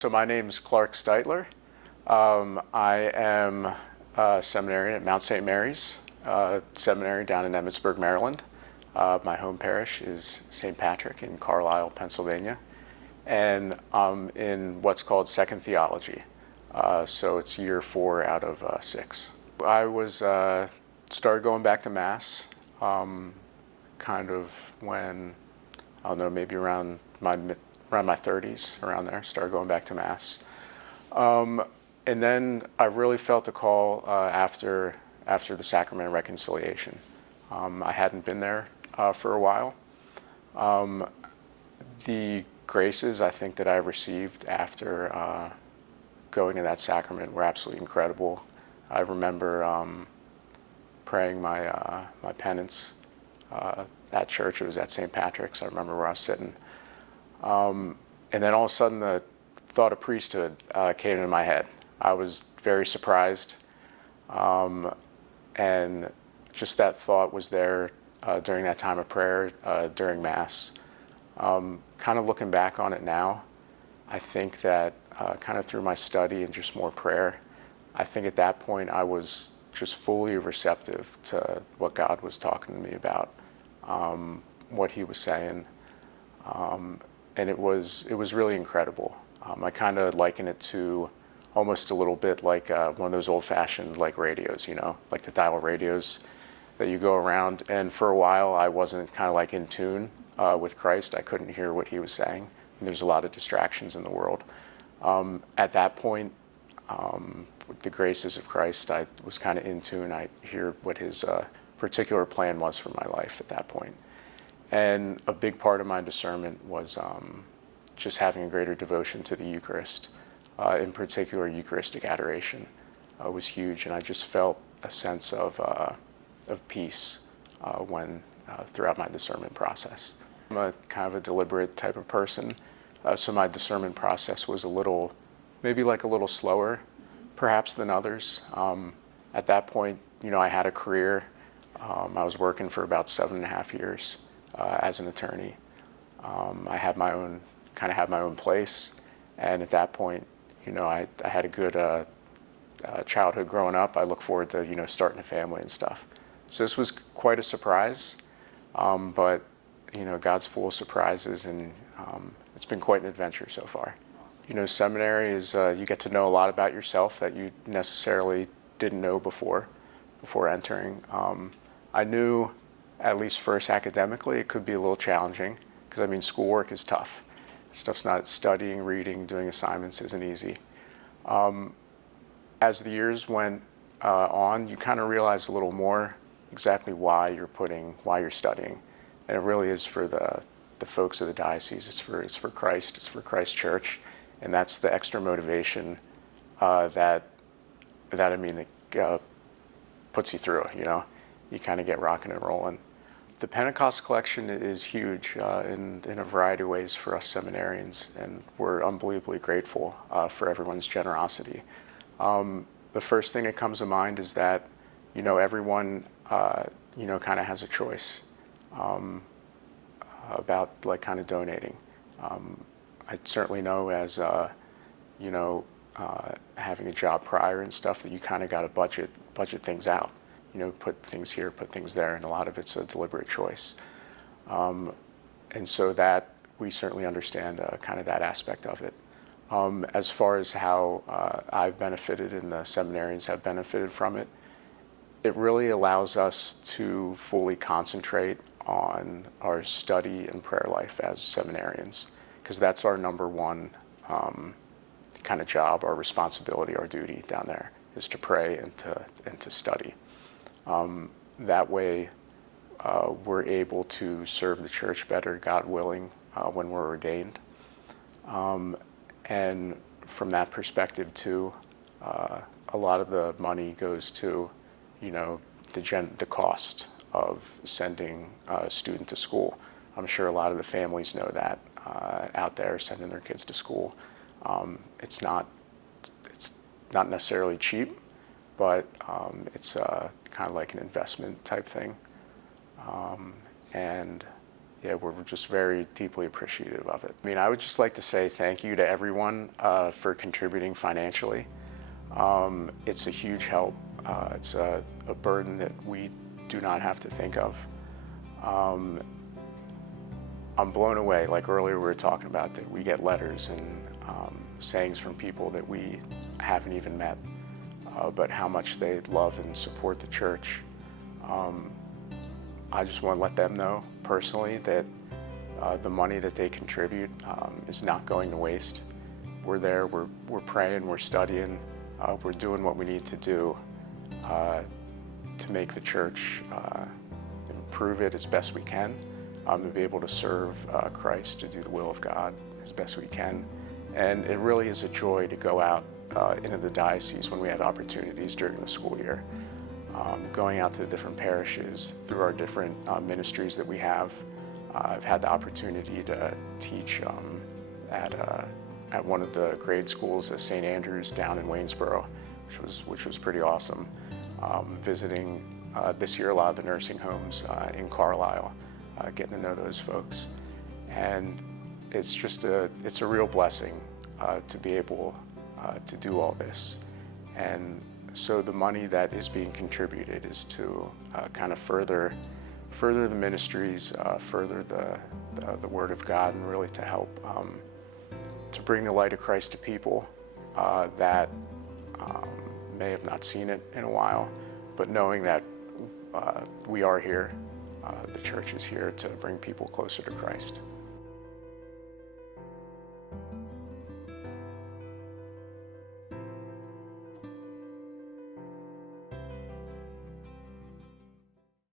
So my name is Clark Stiteler. I am a seminarian at Mount St. Mary's Seminary down in Emmitsburg, Maryland. My home parish is St. Patrick in Carlisle, Pennsylvania. And I'm in what's called Second Theology. So it's year 4 out of 6. I started going back to Mass kind of when, I don't know, maybe around my 30s, around there, started going back to Mass. And then I really felt a call after the Sacrament of Reconciliation. I hadn't been there for a while. The graces I think that I received after going to that sacrament were absolutely incredible. I remember praying my penance at church. It was at St. Patrick's. I remember where I was sitting. And then all of a sudden the thought of priesthood came into my head. I was very surprised, and just that thought was there during that time of prayer, during Mass. Kind of looking back on it now, I think that kind of through my study and just more prayer, I think at that point I was just fully receptive to what God was talking to me about, what He was saying. And it was really incredible. I kind of liken it to almost a little bit like one of those old-fashioned like radios, like the dial radios that you go around. And for a while, I wasn't kind of like in tune with Christ. I couldn't hear what He was saying. And there's a lot of distractions in the world. At that point, with the graces of Christ, I was kind of in tune. I hear what His particular plan was for my life at that point. And a big part of my discernment was just having a greater devotion to the Eucharist, in particular Eucharistic adoration was huge, and I just felt a sense of peace when throughout my discernment process. I'm a kind of a deliberate type of person, so my discernment process was maybe a little slower, perhaps than others. At that point, I had a career. I was working for about 7.5 years. As an attorney. I had my own place, and at that point, I had a good childhood growing up. I look forward to starting a family and stuff. So this was quite a surprise, but God's full of surprises, and it's been quite an adventure so far. Seminary is you get to know a lot about yourself that you necessarily didn't know before entering. I knew, at least first academically, it could be a little challenging because schoolwork is tough. Stuff's not studying, reading, doing assignments isn't easy. As the years went on, you kind of realize a little more exactly why you're studying, and it really is for the folks of the diocese. It's for Christ. It's for Christ's Church, and that's the extra motivation that puts you through. You kind of get rocking and rolling. The Pentecost collection is huge in a variety of ways for us seminarians, and we're unbelievably grateful for everyone's generosity. The first thing that comes to mind is that, everyone, kind of has a choice about kind of donating. I certainly know as, having a job prior and stuff that you kind of got to budget things out. Put things here, put things there, and a lot of it's a deliberate choice. And so that we certainly understand kind of that aspect of it. As far as how I've benefited and the seminarians have benefited from it, it really allows us to fully concentrate on our study and prayer life as seminarians, because that's our number one kind of job, our responsibility, our duty down there is to pray and to study. That way, we're able to serve the Church better, God willing, when we're ordained. And from that perspective, too, a lot of the money goes to, the cost of sending a student to school. I'm sure a lot of the families know that out there, sending their kids to school. It's not necessarily cheap, but it's kind of like an investment type thing. And yeah, we're just very deeply appreciative of it. I mean, I would just like to say thank you to everyone for contributing financially. It's a huge help. It's a burden that we do not have to think of. I'm blown away, like earlier we were talking about, that we get letters and sayings from people that we haven't even met, but how much they love and support the church. I just want to let them know personally that the money that they contribute is not going to waste. We're there, we're praying, we're studying, we're doing what we need to do to make the church, improve it as best we can, to be able to serve Christ, to do the will of God as best we can. And it really is a joy to go out into the diocese when we have opportunities during the school year. Going out to the different parishes through our different ministries that we have. I've had the opportunity to teach at one of the grade schools at St. Andrews down in Waynesboro, which was pretty awesome. Visiting this year a lot of the nursing homes in Carlisle, getting to know those folks, and it's a real blessing to be able to do all this. And so the money that is being contributed is to kind of further the ministries, further the Word of God, and really to help to bring the light of Christ to people that may have not seen it in a while, but knowing that we are here, the church is here to bring people closer to Christ.